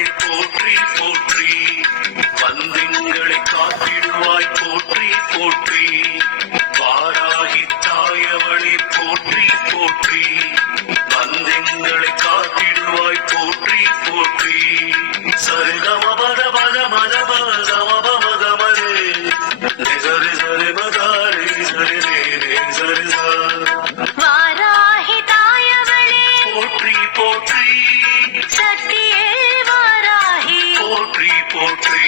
தாயவளே போற்றி போற்றி, வந்தெங்களை காத்திடுவாய் போற்றி போற்றி, வாராகி தாயவளே போற்றி போற்றி, வந்தெங்களை காத்திடுவாய் போற்றி போற்றி. சரிகம பத பத மத பத மத மத மரே சரி சரி மதாரி சரி ரே சரி வாராகி தாயவளே போற்றி போற்றி, சக்தியே வாராகி போற்றி போற்றி,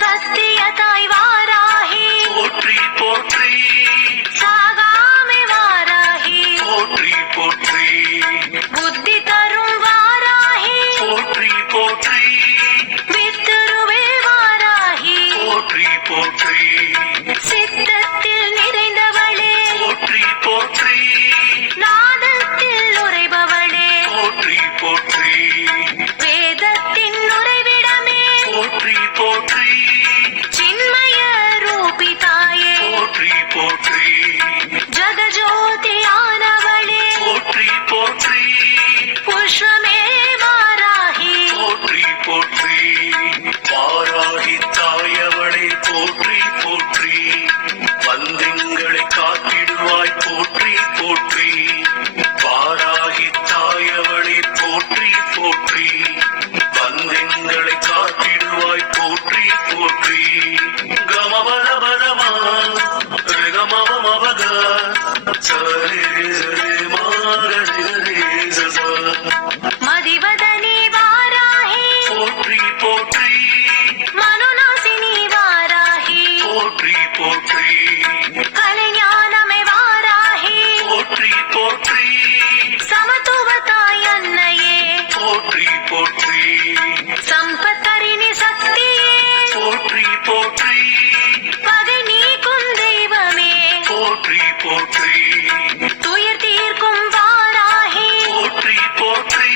சத்திய தாய் வாராகி போற்றி போற்றி, சாகாமை வாராகி போற்றி போற்றி, புத்தி தரும் வாராகி போற்றி போற்றி, வித்துருவே வாராகி போற்றி போற்றி, சித்தத்தில் நிறைந்தவளே போற்றி போற்றி, நாதத்தில் உறைபவளே போற்றி போற்றி, வேதத்தின் உறைவிடமே போற்றி போற்றி, சின்மய ரூபி தாயே போற்றி போற்றி, ஜகஜோதியானவளே போற்றி போற்றி, புஷ்பமே வாராகி போற்றி போற்றி, வாராகி தாயவளே போற்றி போற்றி, வந்தெங்களை காத்திடுவாய் போற்றி போற்றி, வாராகி தாயவளே போற்றி போற்றி, வந்தெங்களை காத்திடுவாய் போற்றி போற்றி. கமபத பதமா கமபமபத சரி சரி மாகரி சசா, மதிவதனி வாராகி போற்றி போற்றி, மனுநாசினி வாராகி போற்றி போற்றி, கலைஞானமே வாராகி போற்றி போற்றி, சமத்துவ தாய் அன்னையே போற்றி போற்றி, சம்பத்தரிணி சக்தியே போற்றி போற்றி, பகை நீக்கும் தெய்வமே போற்றி போற்றி, துயர் தீர்க்கும் வாராகி போற்றி போற்றி,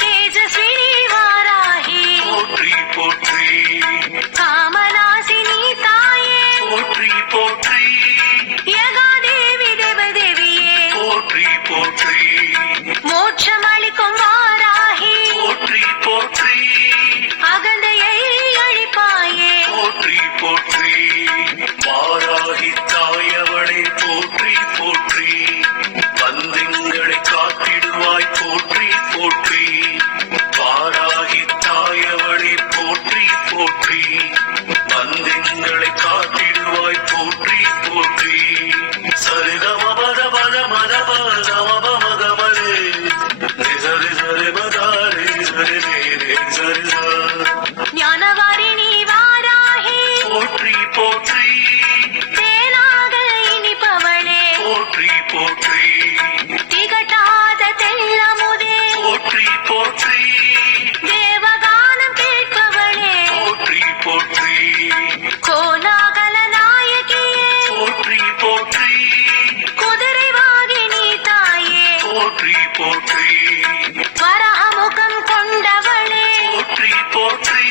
தேஜஸ்வினி வாராகி போற்றி போற்றி, காமநாசினி தாயே போற்றி போற்றி, யகாதேவி தேவதேவியே போற்றி போற்றி, மோட்சமளிக்கும் வாராகி போற்றி போற்றி, அகந்தையை அழிப்பாயே போற்றி போற்றி, வாராகி தாயவளே போற்றி போற்றி, வந்தெங்களை காத்திடுவாய் போற்றி போற்றி, வாராகி தாயவளே போற்றி போற்றி, வந்தெங்களை காத்திடுவாய் போற்றி போற்றி. சரிகம பத பத மத பத மத மத மரே சரி சரி மதாரி சரி ரே சரி ஞானவாரிணி வாராகி போற்றி போற்றி, தேனாக இனிப்பவளே போற்றி போற்றி, திகட்டாத தெல்லமுதே போற்றி போற்றி, தேவகானம் கேட்பவளே போற்றி போற்றி, கோலாகல நாயகியே போற்றி போற்றி, குதிரை வாகினி தாயே போற்றி போற்றி, வரஹமுகம் கொண்டவளே போற்றி போற்றி,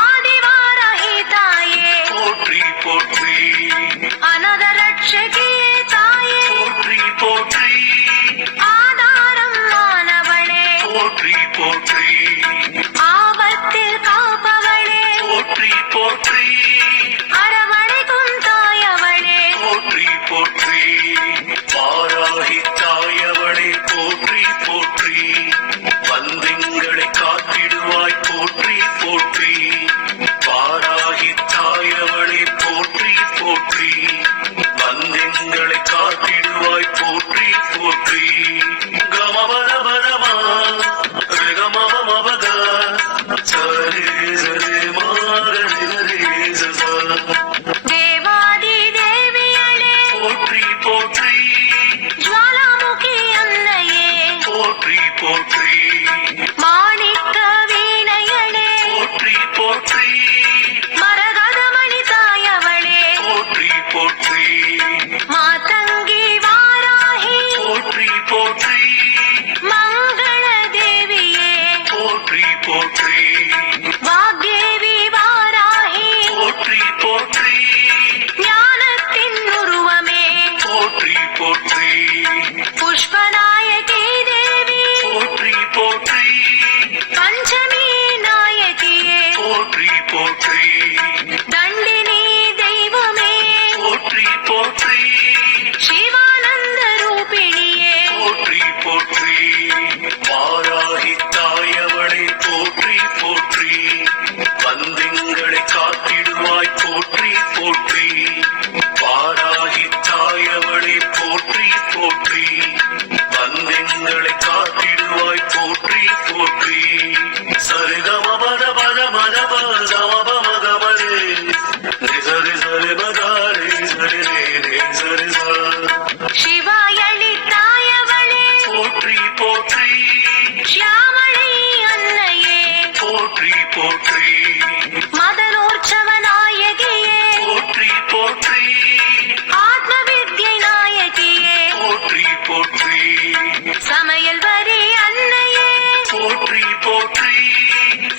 ஆதிவாராகி தாயே போற்றி போற்றி, அநாத ரட்சகியே தாயே போற்றி போற்றி, ஆதாரம் மானவளே போற்றி போற்றி, ஆபத்தில் காப்பவளே போற்றி போற்றி, அரவணைக்கும் தாயவளே போற்றி போற்றி, வாராகி தாயவளே போற்றி போற்றி, வந்தெங்களை காத்திடுவாய் போற்றி போற்றி, வாராகி தாயவளே போற்றி போற்றி, வந்தெங்களை காத்திடுவாய் போற்றி போற்றி. கமபத பதமா கமபமபத சரி சரி மாகரி சசா, தேவாதி தேவியளே போற்றி போற்றி, ஜுவாலாமுகி அன்னையே போற்றி போற்றி, மாணிக்க வீணையளே போற்றி போற்றி, மரகதமணி தாயவளே போற்றி போற்றி, மாதங்கி வாராகி போற்றி போற்றி, மங்கள தேவியே போற்றி போற்றி, வாக்தேவி வாராகி போற்றி போற்றி, ஞானத்தின் உருவமே போற்றி போற்றி, புஷ்பநாயகி தேவி போற்றி வந்தெங்களை காத்திடுவாய் போற்றி போற்றி சரிகம பத பத மத பத மப மத மதே சரி சரி மதாரே சரி ரே சரி சா சிவாயளித்தாயவளே போற்றி போற்றி ஷியாமளை அன்னையே போற்றி போற்றி மதனோற்சவ நாயகியே போற்றி போற்றி ஆத்ம வித்யை நாயகியே போற்றி போற்றி சமையல் வரி அன்னையே போற்றி போற்றி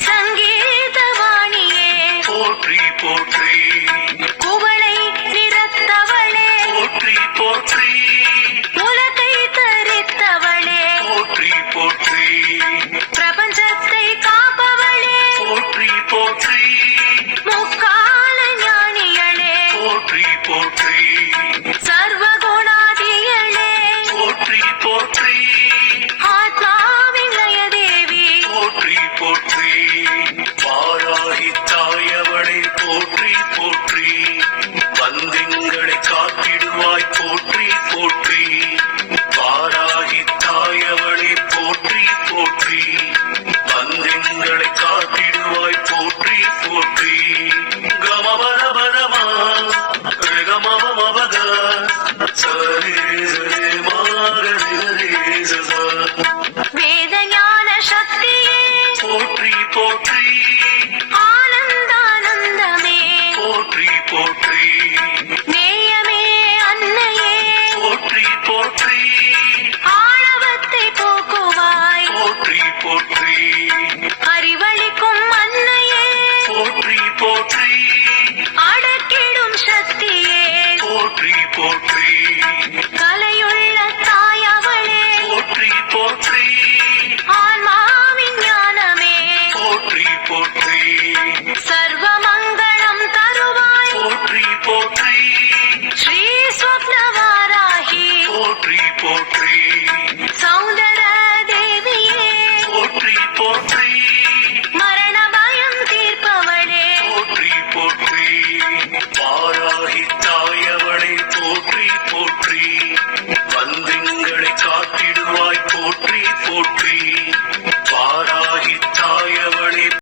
சங்கீதவாணியே போற்றி போற்றி குவளை நிறத்தவளே போற்றி போற்றி உலகை தரித்தவளே போற்றி போற்றி பிரபஞ்சத்தை காப்பவளே போற்றி போற்றி முக்கால ஞானியளே போற்றி போற்றி சர்வகுணாதியளே போற்றி போற்றி ஆத்மாவின் லயதேவி போற்றி போற்றி வாராகி தாயவளை போற்றி போற்றி வந்தெங்களை காத்திடுவாய் போற்றி போற்றி வாராகி தாயவளை போற்றி போற்றி வந்தெங்களை காத்திடுவாய் போற்றி போற்றி கமபர பரமா கமபமபத சரி சரி மாகரி சதா